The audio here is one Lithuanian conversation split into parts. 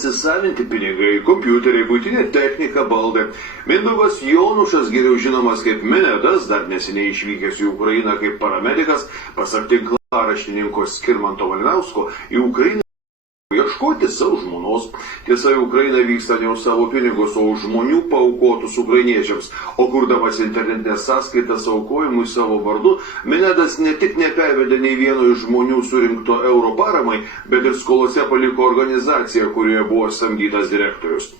Įsisavinti pinigai, kompiuteriai, buitinė technika, baldai. Mindaugas Jonušas, geriau žinomas kaip Minedas, dar neseniai išvykęs į Ukrainą kaip paramedikas, pasak tinklaraštininko Skirmanto Malinausko, į Ukrainą ieškoti savo žmonos. Tiesa, į Ukrainą vyksta ne už savo pinigus, o už žmonių paaukotus ukrainiečiams. O kurdamas internetinės sąskaitas aukojimui savo vardu, Minedas ne tik nepervedė nei vieno iš žmonių surinkto euro paramai, bet ir skolose paliko organizaciją, kurioje buvo samdytas direktorius.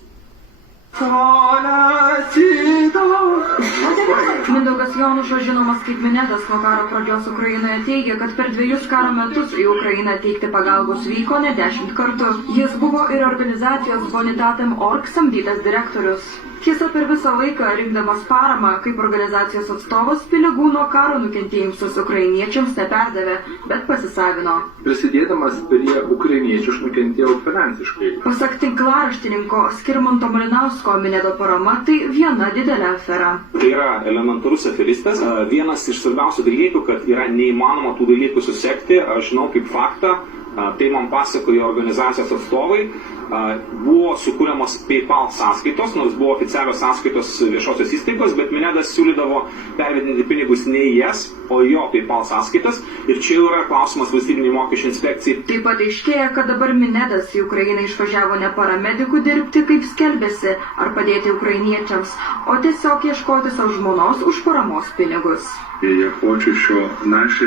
Mindaugas Jonušas, žinomas kaip Minedas, nuo karo pradžios Ukrainoje teigia, kad per 2 karo metus į Ukrainą teikti pagalbos vyko ne 10 kartų. Jis buvo ir organizacijos Bonitatem Org samdytas direktorius. Tiesa, per visą laiką rinkdamas paramą kaip organizacijos atstovas pinigų nuo karo nukentėjusiems ukrainiečiams neperdavė, bet pasisavino. Prisidėdamas prie ukrainiečių aš nukentėjau finansiškai. Pasak tinklaraštininko Skirmanto Malinausko, Minedo parama tai viena didelė afera. Tai yra elementarus aferistas. Vienas iš svarbiausių dalykų, kad yra neįmanoma tų dalykų susekti, aš žinau kaip faktą, tai man pasakojo organizacijos atstovai, buvo sukūriamos PayPal sąskaitos, nors buvo oficialios sąskaitos viešosios įstaigos, bet Minedas siūlydavo pervedinti pinigus ne į jas, o į jo PayPal sąskaitas. Ir čia jau yra klausimas valstybiniai mokesčių inspekcijai. Taip pat aiškėja, kad dabar Minedas į Ukrainą išvažiavo ne paramedikų dirbti, kaip skelbėsi, ar padėti ukrainiečiams, o tiesiog ieškoti savo žmonos už paramos pinigus. Я хочу, що наша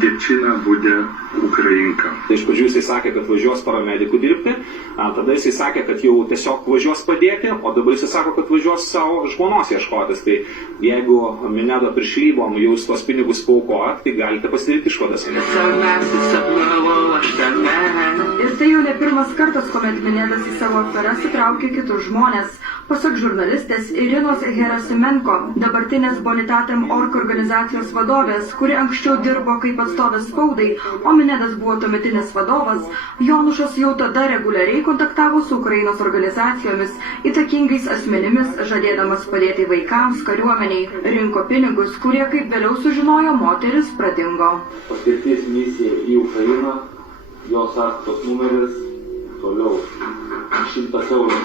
дівчина буде українка. Tai iš pradžių jisai sakė, kad važiuos paramedikų dirbti, tada jisai sakė, kad jau tiesiog važiuos padėti, o dabar jisai sako, kad važiuos savo žmonos ieškotis. Tai jeigu Minedo prišlybom jūs tos pinigus paukojat, tai galite pasidaryti išvadas. Ir tai jau ne pirmas kartas, kuomet Minedas į savo aferas įtraukė kitus žmonės. Pasak žurnalistės Irinos Gerasimenko, dabartinės Bonitatem Org organizacijos vadovės, kuri anksčiau dirbo kaip atstovės spaudai, o Minedas buvo tuometinis vadovas, Jonušas jau tada reguliariai kontaktavo su Ukrainos organizacijomis, įtakingais asmenimis, žadėdamas padėti vaikams, kariuomeniai, rinko pinigus, kurie, kaip vėliau sužinojo, moteris pradingo. Paskirties misija į Ukrainą, jos sąskaitos numeris, toliau 100 eurų.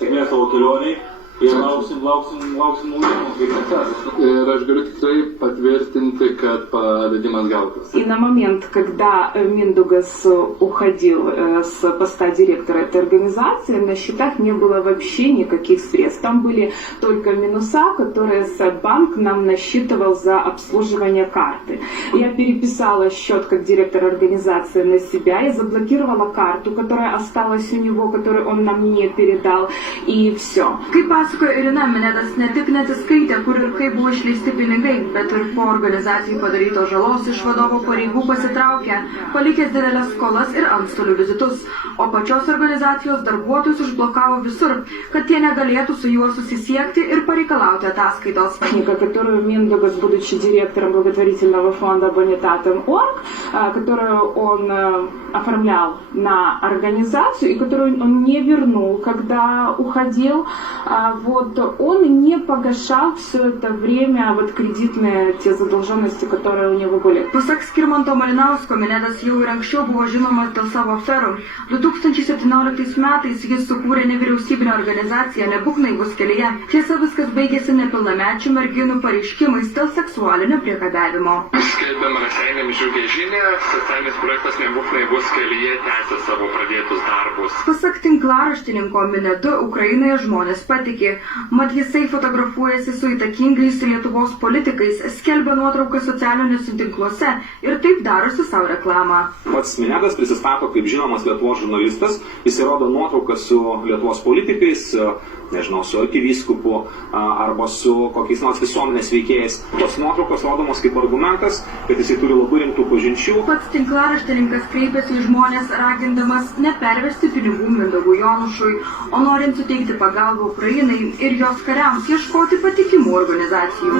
Sėkmės savo kelioniai ir lauksim naujienų, kaip atsakys. Ir aš galiu tikrai patvirtinti, kad pavedimas gautas. И на момент, когда Миндугас уходил с поста директора этой организации, на счетах не было вообще никаких средств. Там были только минуса, которые банк нам насчитывал за обслуживание карты. Я переписала счет как директор организации на себя и заблокировала карту, которая осталась у него, которую он нам не передал, и все. Kaip pasakojo Irina, Minedas ne tik nesiskaitė, kur ir kaip buvo išleisti pinigai, bet ir po organizacijai padaryto žalos iš vadovo pareigų pasitraukė, palikęs didelės skolas ir antstolių vizitus, o pačios organizacijos darbuotojus užblokavo visur, kad tie negalėtų su juo susisiekti ir pareikalauti ataskaitos. Книга, которую Миндугас, будучи директором благотворительного фонда Bonitatem Org, которую он оформлял на организацию и которую он не вернул, когда уходил, он не погашал все это время кредитные те задолженности, которые у него были. Pasak Skirmanto Malinausko, Minedas jau ir anksčiau buvo žinomas dėl savo aferų. 2017 metais jis sukūrė nevyriausybinę organizaciją Nebūk naivus kelyje. Tiesa, viskas baigėsi nepilnamečių merginų pareiškimais dėl seksualinio priekabiavimo. Skelbiama raseiniam džiugią žinią, socialinis projektas Nebūk naivus kelyje tęsia savo pradėtus darbus. Pasak tinklaraštininko Minedu, Ukrainoje žmonės patikė, mat jisai fotografuojasi su įtakingais Lietuvos politikais, skelbia nuotraukas socialiniuose tinkluose ir taip darosi savo reklamą. Pats Minedas prisistato kaip žinomas Lietuvos žurnalistas, jis rodo nuotraukas su Lietuvos politikais, nežinau, su arkivyskupu arba su kokiais nors visuomenės veikėjais. Tos nuotraukos rodomos kaip argumentas, kad jisai turi labai rimtų pažinčių. Pats tinklaraštininkas kreipėsi į žmonės, ragindamas nepervesti pinigų Mindaugui Jonušui, o norint suteikti pagalbą Ukrainai ir jos kariams ieškoti patikimų organizacijų.